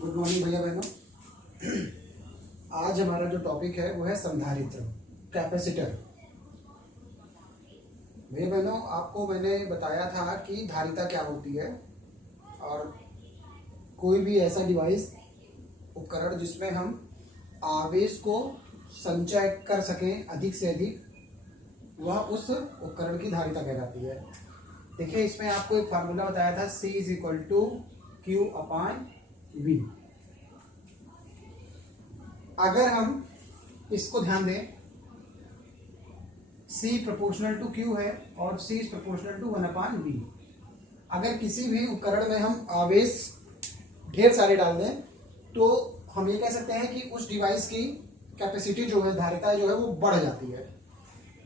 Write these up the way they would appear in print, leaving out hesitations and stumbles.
Good morning भैया बहनों। आज हमारा जो टॉपिक है वो है संधारित्र, कैपेसिटर। भैया बहनों, आपको मैंने बताया था कि धारिता क्या होती है और कोई भी ऐसा डिवाइस, उपकरण जिसमें हम आवेश को संचय कर सकें अधिक से अधिक, वह उस उपकरण की धारिता कहलाती है। देखिए, इसमें आपको एक फार्मूला बताया था, C is equal to Q upon V। अगर हम इसको ध्यान दें, C प्रोपोर्शनल टू Q है और C is proportional to 1 upon V। अगर किसी भी उपकरण में हम आवेश ढेर सारे डाल दें तो हम ये कह सकते हैं कि उस डिवाइस की कैपेसिटी जो है, धारिता जो है, वो बढ़ जाती है।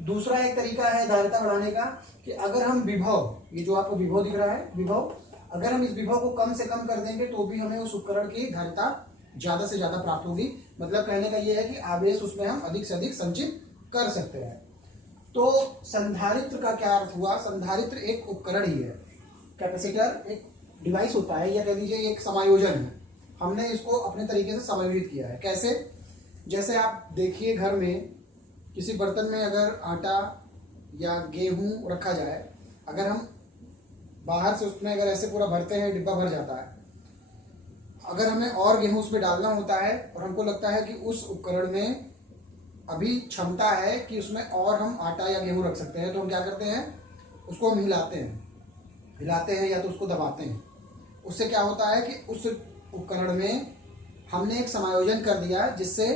दूसरा एक तरीका है धारिता बढ़ाने का कि अगर हम विभव, ये जो आपको विभव दिख रहा है, विभव, अगर हम इस विभव को कम से कम कर देंगे तो भी हमें उस उपकरण की धारिता ज्यादा से ज्यादा प्राप्त होगी। मतलब कहने का ये है कि आवेश उसमें हम अधिक से अधिक संचित कर सकते हैं। तो संधारित्र का क्या अर्थ हुआ? संधारित्र एक उपकरण ही है। कैपेसिटर एक डिवाइस होता है, या कह दीजिए एक समायोजन है। हमने इसको अपने तरीके से समायोजित किया है। कैसे? जैसे आप देखिए, घर में किसी बर्तन में अगर आटा या गेहूं रखा जाए, अगर हम बाहर से उसमें अगर ऐसे पूरा भरते हैं, डिब्बा भर जाता है। अगर हमें और गेहूं उसमें डालना होता है और हमको लगता है कि उस उपकरण में अभी क्षमता है कि उसमें और हम आटा या गेहूं रख सकते हैं, तो हम क्या करते हैं? उसको हम हिलाते हैं या तो उसको दबाते हैं। उससे क्या होता है कि उस उपकरण में हमने एक समायोजन कर दिया जिससे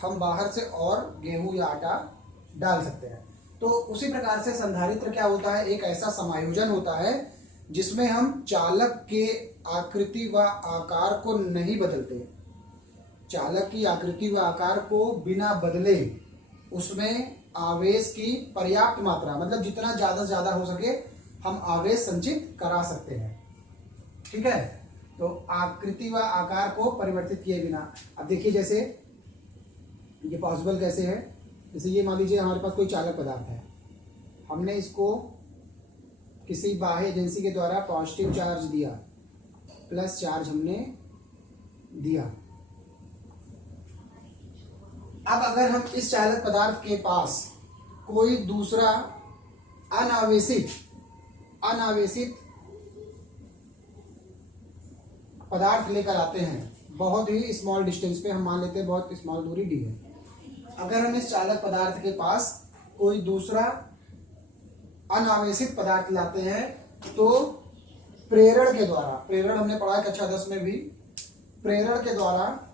हम बाहर से और गेहूं या आटा डाल सकते हैं। तो उसी प्रकार से संधारित्र क्या होता है? एक ऐसा समायोजन होता है जिसमें हम चालक के आकृति व आकार को नहीं बदलते। चालक की आकृति व आकार को बिना बदले उसमें आवेश की पर्याप्त मात्रा, मतलब जितना ज्यादा से ज्यादा हो सके हम आवेश संचित करा सकते हैं। ठीक है, तो आकृति व आकार को परिवर्तित किए बिना। अब देखिए, जैसे ये पॉसिबल कैसे है? जैसे ये मान लीजिए हमारे पास कोई चालक पदार्थ है, हमने इसको किसी बाह्य एजेंसी के द्वारा पॉजिटिव चार्ज दिया, प्लस चार्ज हमने दिया। अब अगर हम इस चालक पदार्थ के पास कोई दूसरा अनावेशित पदार्थ लेकर आते हैं, बहुत ही स्मॉल डिस्टेंस पे, हम मान लेते हैं बहुत स्मॉल दूरी डी है। अगर हम इस चालक पदार्थ के पास कोई दूसरा अनावेशित पदार्थ लाते हैं तो प्रेरण के द्वारा, प्रेरण हमने पढ़ा है कक्षा 10 में भी, प्रेरण के द्वारा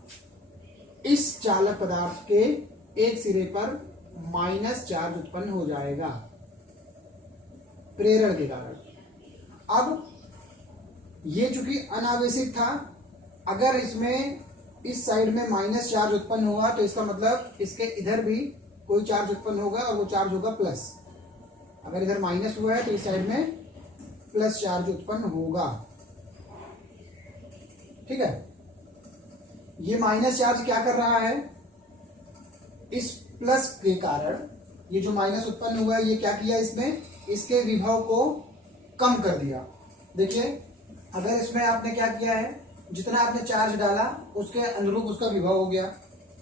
इस चालक पदार्थ के एक सिरे पर माइनस चार्ज उत्पन्न हो जाएगा, प्रेरण के कारण। अब ये चूंकि अनावेशित था, अगर इसमें इस साइड में माइनस चार्ज उत्पन्न हुआ तो इसका मतलब इसके इधर भी कोई चार्ज उत्पन्न होगा और वो चार्ज होगा प्लस। अगर इधर माइनस हुआ है तो इस साइड में प्लस चार्ज उत्पन्न होगा। ठीक है, ये माइनस चार्ज क्या कर रहा है? इस प्लस के कारण ये जो माइनस उत्पन्न हुआ है, ये क्या किया? इसमें इसके विभव को कम कर दिया। देखिए, अगर इसमें आपने क्या किया है, जितना आपने चार्ज डाला उसके अनुरूप उसका विभव हो गया,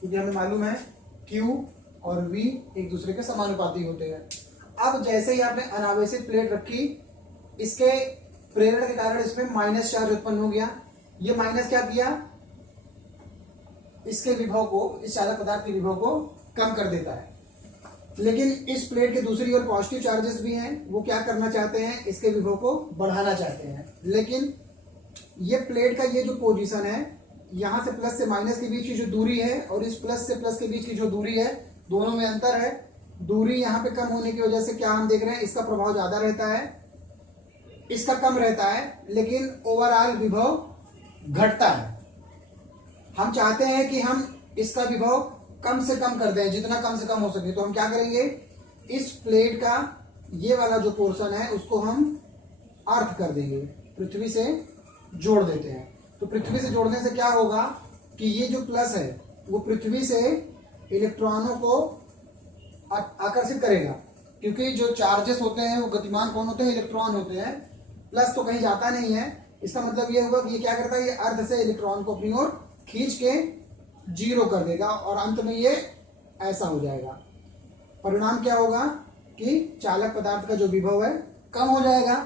क्योंकि हमें मालूम है Q और V एक दूसरे के समानुपाती होते हैं। अब जैसे ही आपने अनावेशित प्लेट रखी, इसके प्रेरण के कारण इसमें माइनस चार्ज उत्पन्न हो गया। ये माइनस क्या किया? इसके विभव को, इस चालक पदार्थ के विभव को कम कर देता है। लेकिन इस प्लेट के दूसरी ओर पॉजिटिव चार्जेस भी हैं, वो क्या करना चाहते हैं? इसके विभव को बढ़ाना चाहते हैं। लेकिन ये प्लेट का ये जो पोजीशन है, यहां से प्लस से माइनस के बीच की जो दूरी है और इस प्लस से प्लस के बीच की जो दूरी है, दोनों में अंतर है। दूरी यहाँ पे कम होने की वजह से क्या हम देख रहे हैं? इसका प्रभाव ज्यादा रहता है, इसका कम रहता है, लेकिन ओवरऑल विभव घटता है। हम चाहते हैं कि हम इसका विभव कम से कम कर दें, जितना कम से कम हो सके। तो हम क्या करेंगे? इस प्लेट का ये वाला जो पोर्शन है उसको हम अर्थ कर देंगे, पृथ्वी से जोड़ देते हैं। तो पृथ्वी से जोड़ने से क्या होगा कि ये जो प्लस है वो पृथ्वी से इलेक्ट्रॉनों को आकर्षित करेगा, क्योंकि जो चार्जेस होते हैं वो गतिमान कौन होते हैं? इलेक्ट्रॉन होते हैं। प्लस तो कहीं जाता नहीं है, इसका मतलब ये हुआ कि ये क्या करता है, ये अर्ध से इलेक्ट्रॉन को अपनी ओर खींच के जीरो कर देगा और अंत में ये ऐसा हो जाएगा। परिणाम क्या होगा कि चालक पदार्थ का जो विभव है कम हो जाएगा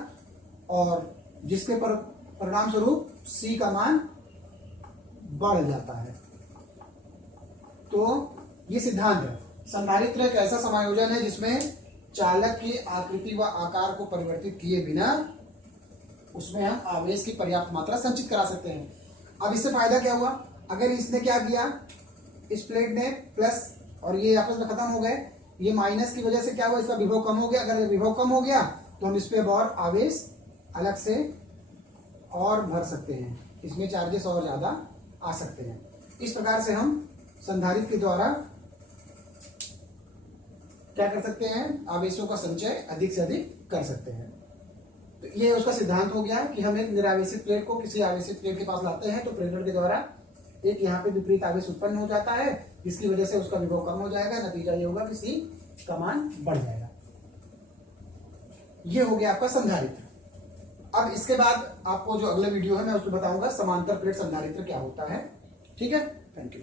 और जिसके परिणाम स्वरूप C का मान बढ़ जाता है। तो ये सिद्धांत है। संधारित्र एक ऐसा समायोजन है जिसमें चालक की आकृति व आकार को परिवर्तित किए बिना उसमें हम आवेश की पर्याप्त मात्रा संचित करा सकते हैं। अब इससे फायदा क्या हुआ, अगर इसने क्या किया, इस प्लेट ने प्लस और ये आपस में खत्म हो गए, ये माइनस की वजह से क्या हुआ, इसका विभव कम हो गया। अगर विभव कम हो गया तो हम इस पे और आवेश अलग से और भर सकते हैं, इसमें चार्जेस और ज्यादा आ सकते हैं। इस प्रकार से हम संधारित्र के द्वारा क्या कर सकते हैं, आवेशों का संचय अधिक से अधिक कर सकते हैं। तो ये उसका सिद्धांत हो गया कि हम एक निरावेशित प्लेट को किसी आवेशित प्लेट के पास लाते हैं तो प्रेरण के द्वारा एक यहाँ पे विपरीत आवेश उत्पन्न हो जाता है, जिसकी वजह से उसका विभव कम हो जाएगा। नतीजा ये होगा कि C का मान बढ़ जाएगा। ये हो गया आपका संधारित्र। अब इसके बाद आपको जो अगला वीडियो है मैं उसको बताऊंगा समांतर प्लेट संधारित्र क्या होता है। ठीक है, थैंक यू।